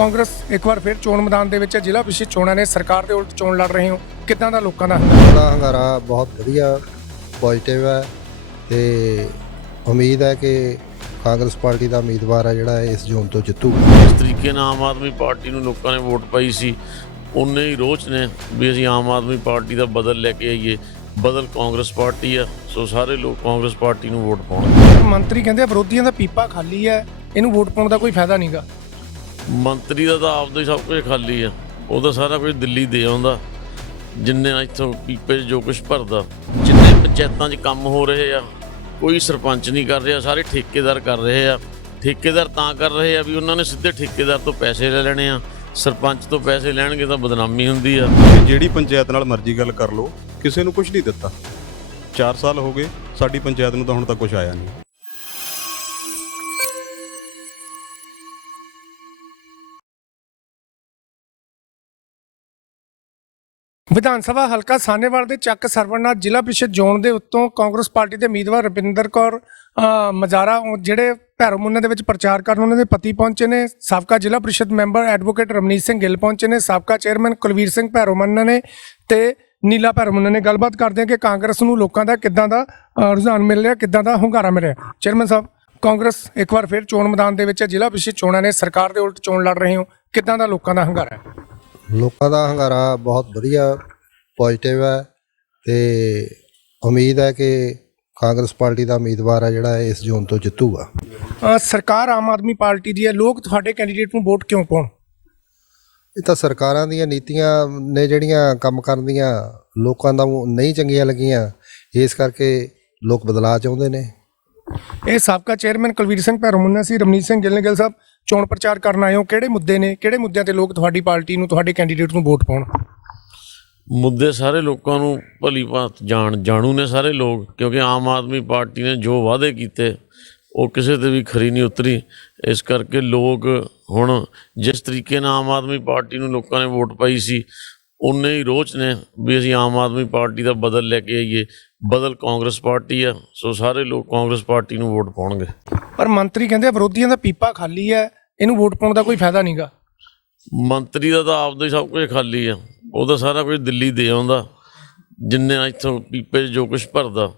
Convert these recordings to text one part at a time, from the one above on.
ਕਾਂਗਰਸ ਇੱਕ ਵਾਰ ਫਿਰ ਚੋਣ ਮੈਦਾਨ ਦੇ ਵਿੱਚ ਹੈ। ਜ਼ਿਲ੍ਹਾ ਵਿਸ਼ੇ ਚੋਣਾਂ ਨੇ ਸਰਕਾਰ ਦੇ ਉਲਟ ਚੋਣ ਲੜ ਰਹੇ ਹੋ। ਕਿੱਦਾਂ ਦਾ ਲੋਕਾਂ ਦਾ ਦਾ ਹੰਗਾਰਾ ਬਹੁਤ ਵਧੀਆ ਪੋਜ਼ਿਟਿਵ ਹੈ ਤੇ ਉਮੀਦ ਹੈ ਕਿ ਕਾਂਗਰਸ ਪਾਰਟੀ ਦਾ ਉਮੀਦਵਾਰ ਹੈ ਜਿਹੜਾ ਇਸ ਜ਼ੋਨ ਤੋਂ ਜਿੱਤੂਗਾ। ਜਿਸ ਤਰੀਕੇ ਨਾਲ ਆਮ ਆਦਮੀ ਪਾਰਟੀ ਨੂੰ ਲੋਕਾਂ ਨੇ ਵੋਟ ਪਾਈ ਸੀ। ਉਨੇ ਹੀ ਰੋਚ ਨੇ ਵੀ ਅਸੀਂ ਆਮ ਆਦਮੀ ਪਾਰਟੀ ਦਾ ਬਦਲ ਲੈ ਕੇ ਆਈਏ। ਬਦਲ ਕਾਂਗਰਸ ਪਾਰਟੀ ਆ ਸੋ ਸਾਰੇ ਲੋਕ ਕਾਂਗਰਸ ਪਾਰਟੀ ਨੂੰ ਵੋਟ ਪਾਉਣਗੇ ਮੰਤਰੀ ਕਹਿੰਦੇ ਆ ਵਿਰੋਧੀਆਂ ਦਾ ਪੀਪਾ ਖਾਲੀ ਹੈ ਇਹਨੂੰ ਵੋਟ ਪਾਉਣ ਦਾ ਕੋਈ ਫਾਇਦਾ ਨਹੀਂਗਾ ਮੰਤਰੀ ਦਾ ਤਾਂ ਆਪਦਾ ਹੀ ਸਭ ਕੁਝ ਖਾਲੀ ਆ। ਉਹ ਤਾਂ ਸਾਰਾ ਕੁਝ ਦਿੱਲੀ ਦੇ ਆਉਂਦਾ। ਜਿੰਨੇ ਇੱਥੋਂ ਪੀਪੇ 'ਚ ਜੋ ਕੁਝ ਭਰਦਾ। ਜਿੰਨੇ ਪੰਚਾਇਤਾਂ 'ਚ ਕੰਮ ਹੋ ਰਹੇ ਆ, ਕੋਈ ਸਰਪੰਚ ਨਹੀਂ ਕਰ ਰਿਹਾ, ਸਾਰੇ ਠੇਕੇਦਾਰ ਕਰ ਰਹੇ ਆ। ਠੇਕੇਦਾਰ ਤਾਂ ਕਰ ਰਹੇ ਆ ਵੀ ਉਹਨਾਂ ਨੇ ਸਿੱਧੇ ਠੇਕੇਦਾਰ ਤੋਂ ਪੈਸੇ ਲੈ ਲੈਣੇ ਆ। ਸਰਪੰਚ ਤੋਂ ਪੈਸੇ ਲੈਣਗੇ ਤਾਂ ਬਦਨਾਮੀ ਹੁੰਦੀ ਆ। ਜਿਹੜੀ ਪੰਚਾਇਤ ਨਾਲ ਮਰਜ਼ੀ ਗੱਲ ਕਰ ਲਓ, ਕਿਸੇ ਨੂੰ ਕੁਝ ਨਹੀਂ ਦਿੱਤਾ। 4 ਸਾਲ ਹੋ ਗਏ, ਸਾਡੀ ਪੰਚਾਇਤ ਨੂੰ ਤਾਂ ਹੁਣ ਤੱਕ ਕੁਝ ਆਇਆ ਨਹੀਂ। ਵਿਧਾਨ ਸਭਾ ਹਲਕਾ ਸਾਨੇਵਾਲ ਦੇ ਚੱਕ ਸਰਵਰਨਾਥ ਜ਼ਿਲ੍ਹਾ ਪ੍ਰੀਸ਼ਦ ਜ਼ੋਨ ਦੇ ਉੱਤੋਂ ਕਾਂਗਰਸ ਪਾਰਟੀ ਦੇ ਉਮੀਦਵਾਰ ਰਵਿੰਦਰ ਕੌਰ ਮਜ਼ਾਰਾ ਜਿਹੜੇ ਭੈਰੋ ਮੁੰਨੇ ਦੇ ਵਿੱਚ ਪ੍ਰਚਾਰ ਕਰਨ ਉਹਨਾਂ ਦੇ ਪਤੀ ਪਹੁੰਚੇ ਨੇ। ਸਾਬਕਾ ਜ਼ਿਲ੍ਹਾ ਪ੍ਰੀਸ਼ਦ ਮੈਂਬਰ ਐਡਵੋਕੇਟ ਰਮਨੀਤ ਸਿੰਘ ਗਿੱਲ ਪਹੁੰਚੇ ਨੇ। ਸਾਬਕਾ ਚੇਅਰਮੈਨ ਕੁਲਵੀਰ ਸਿੰਘ ਭੈਰੋ ਮੰਨਾ ਨੇ ਤੇ ਨੀਲਾ ਭੈਰੋ ਮੁੰਨਾ ਨੇ। ਗੱਲਬਾਤ ਕਰਦੇ ਆ ਕਿ ਕਾਂਗਰਸ ਨੂੰ ਲੋਕਾਂ ਦਾ ਕਿੱਦਾਂ ਦਾ ਰੁਝਾਨ ਮਿਲ ਰਿਹਾ, ਕਿੱਦਾਂ ਦਾ ਹੁੰਗਾਰਾ ਮਿਲ ਰਿਹਾ। ਚੇਅਰਮੈਨ ਸਾਹਿਬ, ਕਾਂਗਰਸ ਇੱਕ ਵਾਰ ਫਿਰ ਚੋਣ ਮੈਦਾਨ ਦੇ ਵਿੱਚ ਹੈ। ਜ਼ਿਲ੍ਹਾ ਪ੍ਰੀਸ਼ਦ ਚੋਣਾਂ ਨੇ। ਸਰਕਾਰ ਦੇ ਉਲਟ ਚੋਣ ਲੜ ਰਹੇ ਹੋ। ਕਿੱਦਾਂ ਦਾ ਲੋਕਾਂ ਦਾ ਹੁੰਗਾਰਾ ਹੈ? ਲੋਕਾਂ ਦਾ ਹੰਗਾਰਾ ਬਹੁਤ ਵਧੀਆ ਪੋਜ਼ਿਟਿਵ ਹੈ ਤੇ ਉਮੀਦ ਹੈ ਕਿ ਕਾਂਗਰਸ ਪਾਰਟੀ ਦਾ ਉਮੀਦਵਾਰ ਹੈ ਜਿਹੜਾ ਇਸ ਜ਼ੋਨ ਤੋਂ ਜਿੱਤੂਗਾ। ਸਰਕਾਰ ਆਮ ਆਦਮੀ ਪਾਰਟੀ ਦੀ ਹੈ ਲੋਕ ਤੁਹਾਡੇ ਕੈਂਡੀਡੇਟ ਨੂੰ ਵੋਟ ਕਿਉਂ ਪਾਉਣ? ਇਹ ਤਾਂ ਸਰਕਾਰਾਂ ਦੀਆਂ ਨੀਤੀਆਂ ਨੇ ਜਿਹੜੀਆਂ ਕੰਮ ਕਰਨ ਦੀਆਂ ਲੋਕਾਂ ਦਾ ਨਹੀਂ ਚੰਗੀਆਂ ਲੱਗੀਆਂ ਇਸ ਕਰਕੇ ਲੋਕ ਬਦਲਾਅ ਚਾਹੁੰਦੇ ਨੇ। ਇਹ ਸਾਬਕਾ ਚੇਅਰਮੈਨ ਕੁਲਵੀਰ ਸਿੰਘ ਭੈਰੋ ਮੁੰਨਾ ਸੀ ਰਮਨੀਤ ਸਿੰਘ ਗਿੱਲ ਨੇ ਗਿੱਲ ਸਾਹਿਬ ਚੋਣ ਪ੍ਰਚਾਰ ਕਰਨ ਆਏ ਹੋ? ਕਿਹੜੇ ਮੁੱਦੇ ਨੇ? ਕਿਹੜੇ ਮੁੱਦਿਆਂ ਤੇ ਲੋਕ ਤੁਹਾਡੀ ਪਾਰਟੀ ਨੂੰ, ਤੁਹਾਡੇ ਕੈਂਡੀਡੇਟ ਨੂੰ ਵੋਟ ਪਾਉਣ? ਮੁੱਦੇ ਸਾਰੇ ਲੋਕਾਂ ਨੂੰ ਭਲੀ ਭਾਂਤ ਜਾਣ, ਜਾਣੂ ਨੇ ਸਾਰੇ ਲੋਕ, ਕਿਉਂਕਿ ਆਮ ਆਦਮੀ ਪਾਰਟੀ ਨੇ ਜੋ ਵਾਅਦੇ ਕੀਤੇ, ਉਹ ਕਿਸੇ ਤੇ ਵੀ ਖਰੀ ਨਹੀਂ ਉਤਰੀ। ਇਸ ਕਰਕੇ ਲੋਕ ਹੁਣ ਜਿਸ ਤਰੀਕੇ ਨਾਲ ਆਮ ਆਦਮੀ ਪਾਰਟੀ ਨੂੰ ਲੋਕਾਂ ਨੇ ਵੋਟ ਪਾਈ ਸੀ ਉਨੇ ਹੀ ਰੋਚ ਨੇ ਵੀ ਅਸੀਂ ਆਮ ਆਦਮੀ ਪਾਰਟੀ ਦਾ ਬਦਲ ਲੈ ਕੇ ਆਈਏ। ਬਦਲ ਕਾਂਗਰਸ ਪਾਰਟੀ ਆ, ਸੋ ਸਾਰੇ ਲੋਕ ਕਾਂਗਰਸ ਪਾਰਟੀ ਨੂੰ ਵੋਟ ਪਾਉਣਗੇ। ਪਰ ਮੰਤਰੀ ਕਹਿੰਦੇ ਆ ਵਿਰੋਧੀਆਂ ਦਾ ਪੀਪਾ ਖਾਲੀ ਹੈ ਇਹਨੂੰ ਵੋਟ ਪਾਉਣ ਦਾ ਕੋਈ ਫਾਇਦਾ ਨਹੀਂਗਾ ਮੰਤਰੀ ਦਾ ਤਾਂ ਆਪਦਾ ਹੀ ਸਭ ਕੁਝ ਖਾਲੀ ਆ। ਉਹਦਾ ਸਾਰਾ ਕੁਝ ਦਿੱਲੀ ਦੇ ਆਉਂਦਾ ਜਿੰਨੇ ਇੱਥੋਂ ਪੀਪੇ 'ਚ ਜੋ ਕੁਝ ਭਰਦਾ।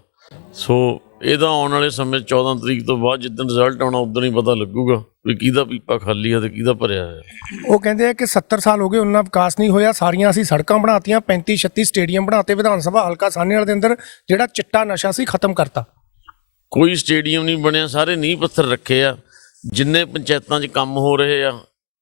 ਸੋ ਇਹਦਾ ਆਉਣ ਵਾਲੇ ਸਮੇਂ 'ਚ 14 ਤਰੀਕ ਤੋਂ ਬਾਅਦ ਜਿੱਦਣ ਰਿਜ਼ਲਟ ਆਉਣਾ ਉਦੋਂ ਹੀ ਪਤਾ ਲੱਗੂਗਾ ਵੀ ਕਿਹਦਾ ਪੀਪਾ ਖਾਲੀ ਆ ਤੇ ਕਿਹਦਾ ਭਰਿਆ ਹੈ ਉਹ ਕਹਿੰਦੇ ਆ ਕਿ 70 ਸਾਲ ਹੋ ਗਏ ਉਹਨਾਂ ਵਿਕਾਸ ਨਹੀਂ ਹੋਇਆ। ਸਾਰੀਆਂ ਅਸੀਂ ਸੜਕਾਂ ਬਣਾਤੀਆਂ 35 36 ਸਟੇਡੀਅਮ ਬਣਾਤੇ ਵਿਧਾਨ ਸਭਾ ਹਲਕਾ ਸਾਹਨੇਵਾਲ ਦੇ ਅੰਦਰ ਜਿਹੜਾ ਚਿੱਟਾ ਨਸ਼ਾ ਸੀ ਖਤਮ ਕਰਤਾ। ਕੋਈ ਸਟੇਡੀਅਮ ਨਹੀਂ ਬਣਿਆ ਸਾਰੇ ਨੀਂਹ ਪੱਥਰ ਰੱਖੇ ਆ। ਜਿੰਨੇ ਪੰਚਾਇਤਾਂ 'ਚ ਕੰਮ ਹੋ ਰਹੇ ਆ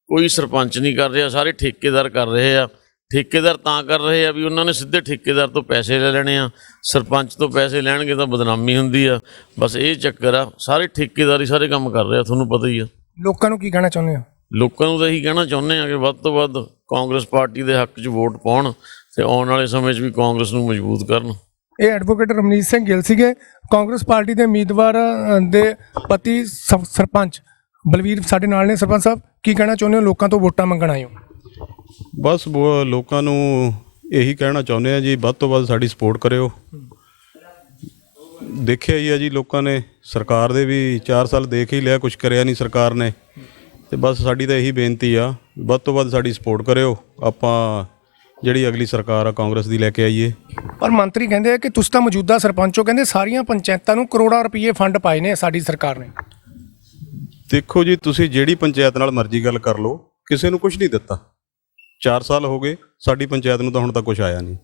ਕੋਈ ਸਰਪੰਚ ਨਹੀਂ ਕਰ ਰਿਹਾ ਸਾਰੇ ਠੇਕੇਦਾਰ ਕਰ ਰਹੇ ਆ। ਠੇਕੇਦਾਰ ਤਾਂ ਕਰ ਰਹੇ ਆ ਵੀ ਉਹਨਾਂ ਨੇ ਸਿੱਧੇ ਠੇਕੇਦਾਰ ਤੋਂ ਪੈਸੇ ਲੈ ਲੈਣੇ ਆ। ਸਰਪੰਚ ਤੋਂ ਪੈਸੇ ਲੈਣਗੇ ਤਾਂ ਬਦਨਾਮੀ ਹੁੰਦੀ ਆ। ਬਸ ਇਹ ਚੱਕਰ ਆ ਸਾਰੇ ਠੇਕੇਦਾਰ ਸਾਰੇ ਕੰਮ ਕਰ ਰਹੇ ਆ ਤੁਹਾਨੂੰ ਪਤਾ ਹੀ ਆ। ਲੋਕਾਂ ਨੂੰ ਕੀ ਕਹਿਣਾ ਚਾਹੁੰਦੇ ਹੋ? ਲੋਕਾਂ ਨੂੰ ਤਾਂ ਇਹੀ ਕਹਿਣਾ ਚਾਹੁੰਦੇ ਆ ਕਿ ਵੱਧ ਤੋਂ ਵੱਧ ਕਾਂਗਰਸ ਪਾਰਟੀ ਦੇ ਹੱਕ 'ਚ ਵੋਟ ਪਾਉਣ ਤੇ ਆਉਣ ਵਾਲੇ ਸਮੇਂ 'ਚ ਵੀ ਕਾਂਗਰਸ ਨੂੰ ਮਜ਼ਬੂਤ ਕਰਨ। ਇਹ ਐਡਵੋਕੇਟ ਰਮਨੀਤ ਸਿੰਘ ਗਿੱਲ ਸੀਗੇ। ਕਾਂਗਰਸ ਪਾਰਟੀ ਦੇ ਉਮੀਦਵਾਰ ਦੇ ਪਤੀ ਸ- ਸਰਪੰਚ ਬਲਵੀਰ ਸਾਡੇ ਨਾਲ ਨੇ। ਸਰਪੰਚ ਸਾਹਿਬ, ਕੀ ਕਹਿਣਾ ਚਾਹੁੰਦੇ ਹੋ? ਲੋਕਾਂ ਤੋਂ ਵੋਟਾਂ ਮੰਗਣ ਆਏ ਹੋ। ਬਸ ਬੋ- ਲੋਕਾਂ ਨੂੰ ਇਹੀ ਕਹਿਣਾ ਚਾਹੁੰਦੇ ਆ ਜੀ, ਵੱਧ ਤੋਂ ਵੱਧ ਸਾਡੀ ਸਪੋਰਟ ਕਰਿਓ। ਦੇਖਿਆ ਹੀ ਆ ਜੀ ਲੋਕਾਂ ਨੇ, ਸਰਕਾਰ ਦੇ ਵੀ 4 ਸਾਲ ਦੇਖ ਹੀ ਲਿਆ ਕੁਝ ਕਰਿਆ ਨਹੀਂ ਸਰਕਾਰ ਨੇ। ਤੇ ਬਸ ਸਾਡੀ ਤਾਂ ਇਹੀ ਬੇਨਤੀ ਆ, ਵੱਧ ਤੋਂ ਵੱਧ ਸਾਡੀ ਸਪੋਰਟ ਕਰਿਓ। ਆਪਾਂ ਜਿਹੜੀ ਅਗਲੀ ਸਰਕਾਰ ਆ ਕਾਂਗਰਸ ਦੀ ਲੈ ਕੇ ਆਈਏ। ਪਰ ਮੰਤਰੀ ਕਹਿੰਦੇ ਆ ਕਿ ਤੁਸੀਂ ਤਾਂ ਮੌਜੂਦਾ ਸਰਪੰਚ ਕਹਿੰਦੇ ਸਾਰੀਆਂ ਪੰਚਾਇਤਾਂ ਨੂੰ ਕਰੋੜਾਂ ਰੁਪਏ ਫੰਡ ਪਾਏ ਨੇ ਸਾਡੀ ਸਰਕਾਰ ਨੇ। ਦੇਖੋ ਜੀ ਤੁਸੀਂ ਜਿਹੜੀ ਪੰਚਾਇਤ ਨਾਲ ਮਰਜ਼ੀ ਗੱਲ ਕਰ ਲਓ ਕਿਸੇ ਨੂੰ ਕੁਝ ਨਹੀਂ ਦਿੱਤਾ। 4 ਸਾਲ ਹੋ ਗਏ ਸਾਡੀ ਪੰਚਾਇਤ ਨੂੰ ਤਾਂ ਹੁਣ ਤੱਕ ਕੁਝ ਆਇਆ ਨਹੀਂ।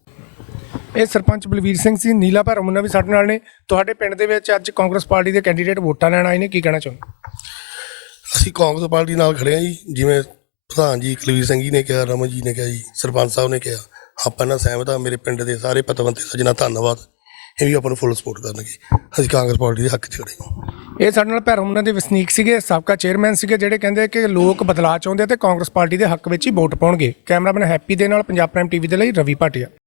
ਇਹ ਸਰਪੰਚ ਬਲਵੀਰ ਸਿੰਘ ਸੀ ਨੀਲਾ ਭੈਰੋ ਮੁੰਨਾ ਵੀ ਸਾਡੇ ਨਾਲ ਨੇ। ਤੁਹਾਡੇ ਪਿੰਡ ਦੇ ਵਿੱਚ ਅੱਜ ਕਾਂਗਰਸ ਪਾਰਟੀ ਦੇ ਕੈਂਡੀਡੇਟ ਵੋਟਾਂ ਲੈਣ ਆਏ ਨੇ ਕੀ ਕਹਿਣਾ ਚਾਹੁੰਦੇ? ਅਸੀਂ ਕਾਂਗਰਸ ਪਾਰਟੀ ਨਾਲ ਖੜੇ ਆ ਜੀ ਜਿਵੇਂ ਪ੍ਰਧਾਨ ਜੀ ਕੁਲਵੀਰ ਸਿੰਘ ਜੀ ਨੇ ਕਿਹਾ, ਰਮਨ ਜੀ ਨੇ ਕਿਹਾ ਜੀ, ਸਰਪੰਚ ਸਾਹਿਬ ਨੇ ਕਿਹਾ, ਆਪਾਂ ਨਾਲ ਸਹਿਮਤ ਆ, ਮੇਰੇ ਪਿੰਡ ਦੇ ਸਾਰੇ ਪਤਵੰਤੇ ਸੱਜਣਾ ਧੰਨਵਾਦ, ਇਹ ਵੀ ਆਪਾਂ ਨੂੰ ਫੁੱਲ ਸਪੋਰਟ ਕਰਨਗੇ। ਅਸੀਂ ਕਾਂਗਰਸ ਪਾਰਟੀ ਦੇ ਹੱਕ 'ਚ ਖੜੇ ਹਾਂ। ਇਹ ਸਾਡੇ ਨਾਲ ਭੈਰੋ ਦੇ ਵਸਨੀਕ ਸੀਗੇ, ਸਾਬਕਾ ਚੇਅਰਮੈਨ ਸੀਗੇ, ਜਿਹੜੇ ਕਹਿੰਦੇ ਕਿ ਲੋਕ ਬਦਲਾਅ ਚਾਹੁੰਦੇ ਆ ਤੇ ਕਾਂਗਰਸ ਪਾਰਟੀ ਦੇ ਹੱਕ ਵਿੱਚ ਹੀ ਵੋਟ ਪਾਉਣਗੇ। ਕੈਮਰਾਮੈਨ ਹੈਪੀ ਦੇ ਨਾਲ ਪੰਜਾਬ ਪ੍ਰਾਈਮ ਟੀਵੀ ਦੇ ਲਈ ਰਵੀ ਭਾਟੀਆ।